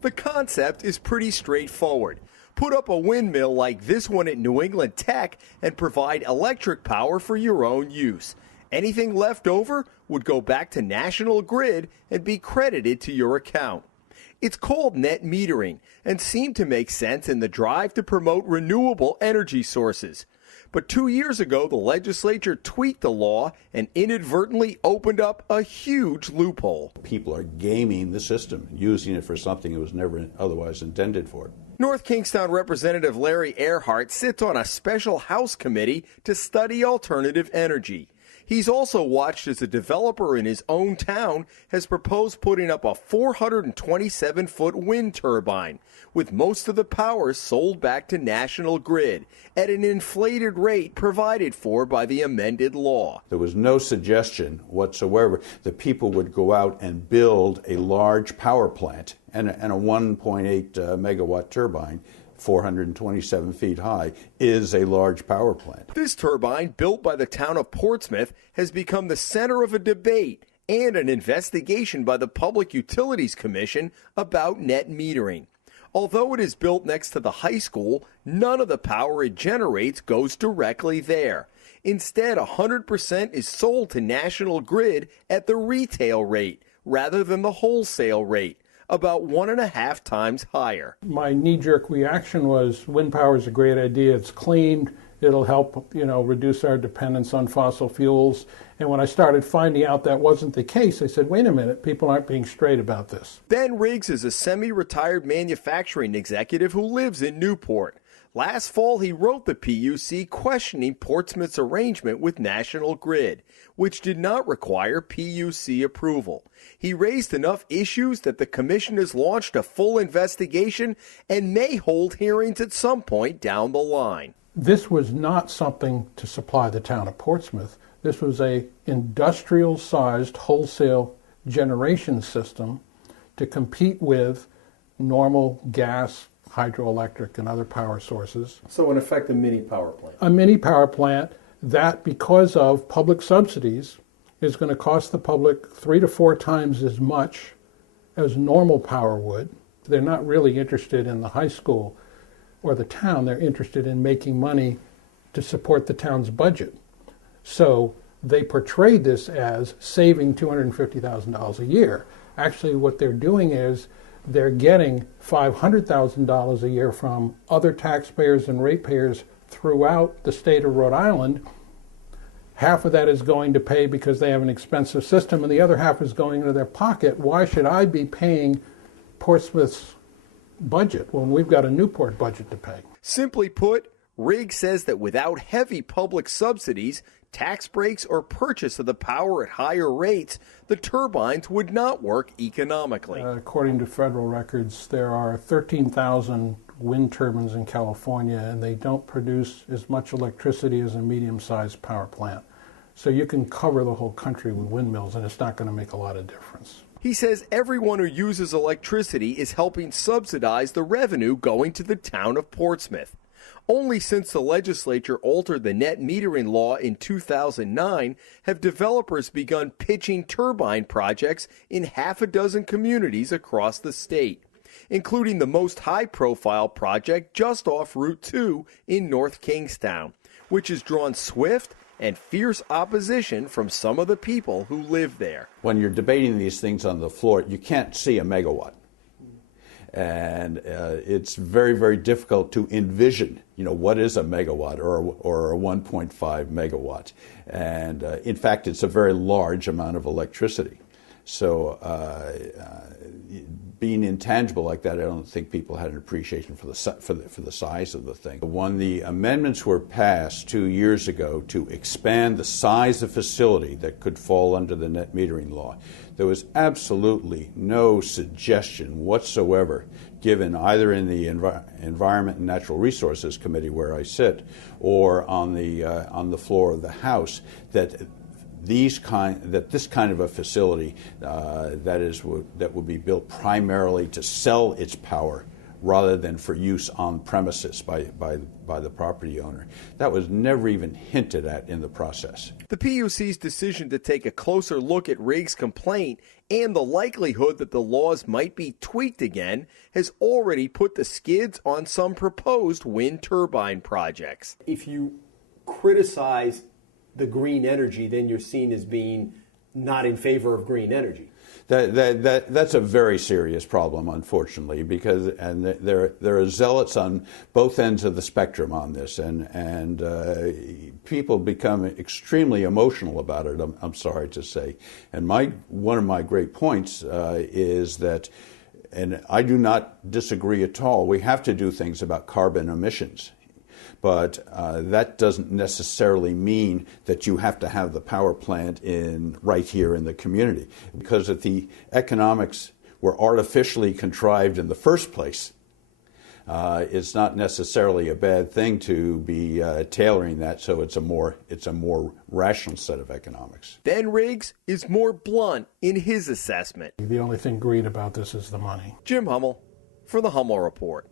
The concept is pretty straightforward. Put up a windmill like this one at New England Tech and provide electric power for your own use. Anything left over would go back to National Grid and be credited to your account. It's called net metering and seemed to make sense in the drive to promote renewable energy sources. But 2 years ago, the legislature tweaked the law and inadvertently opened up a huge loophole. People are gaming the system, using it for something it was never otherwise intended for. North Kingstown Representative Larry Earhart sits on a special House committee to study alternative energy. He's also watched as a developer in his own town has proposed putting up a 427-foot wind turbine, with most of the power sold back to National Grid at an inflated rate provided for by the amended law. There was no suggestion whatsoever that people would go out and build a large power plant and a 1.8 megawatt turbine. 427 feet high, is a large power plant. This turbine, built by the town of Portsmouth, has become the center of a debate and an investigation by the Public Utilities Commission about net metering. Although it is built next to the high school, none of the power it generates goes directly there. Instead, 100% is sold to National Grid at the retail rate rather than the wholesale rate, about 1.5 times higher. My knee-jerk reaction was wind power is a great idea. It's clean. It'll help, reduce our dependence on fossil fuels. And when I started finding out that wasn't the case, I said, wait a minute, people aren't being straight about this. Ben Riggs is a semi-retired manufacturing executive who lives in Newport. Last fall, he wrote the PUC questioning Portsmouth's arrangement with National Grid, which did not require PUC approval. He raised enough issues that the commission has launched a full investigation and may hold hearings at some point down the line. This was not something to supply the town of Portsmouth. This was a industrial-sized wholesale generation system to compete with normal gas, hydroelectric, and other power sources. So in effect, a mini power plant. A mini power plant that, because of public subsidies, is going to cost the public 3 to 4 times as much as normal power would. They're not really interested in the high school or the town. They're interested in making money to support the town's budget. So they portrayed this as saving $250,000 a year. Actually, what they're doing is they're getting $500,000 a year from other taxpayers and ratepayers throughout the state of Rhode Island. Half of that is going to pay because they have an expensive system, and the other half is going into their pocket. Why should I be paying Portsmouth's budget when we've got a Newport budget to pay? Simply put, Riggs says that without heavy public subsidies, tax breaks, or purchase of the power at higher rates, the turbines would not work economically. According to federal records, there are 13,000 wind turbines in California, and they don't produce as much electricity as a medium-sized power plant. So you can cover the whole country with windmills, and it's not going to make a lot of difference. He says everyone who uses electricity is helping subsidize the revenue going to the town of Portsmouth. Only since the legislature altered the net metering law in 2009 have developers begun pitching turbine projects in half a dozen communities across the state, including the most high-profile project just off Route 2 in North Kingstown, which has drawn swift and fierce opposition from some of the people who live there. When you're debating these things on the floor, you can't see a megawatt. And it's very, very difficult to envision, what is a megawatt or a 1.5 megawatt. And in fact, it's a very large amount of electricity. So being intangible like that, I don't think people had an appreciation for the size of the thing. When the amendments were passed 2 years ago to expand the size of facility that could fall under the net metering law, there was absolutely no suggestion whatsoever given either in the Environment and Natural Resources Committee where I sit or on the floor of the House that this kind of a facility that would be built primarily to sell its power rather than for use on premises by the property owner. That was never even hinted at in the process. The PUC's decision to take a closer look at Riggs' complaint and the likelihood that the laws might be tweaked again has already put the skids on some proposed wind turbine projects. If you criticize the green energy, then you're seen as being not in favor of green energy. That's a very serious problem, unfortunately, because there are zealots on both ends of the spectrum on this, and people become extremely emotional about it. I'm sorry to say, and one of my great points is that, and I do not disagree at all, we have to do things about carbon emissions. But that doesn't necessarily mean that you have to have the power plant right here in the community. Because if the economics were artificially contrived in the first place, it's not necessarily a bad thing to be tailoring that so it's a more rational set of economics. Ben Riggs is more blunt in his assessment. The only thing green about this is the money. Jim Hummel for the Hummel Report.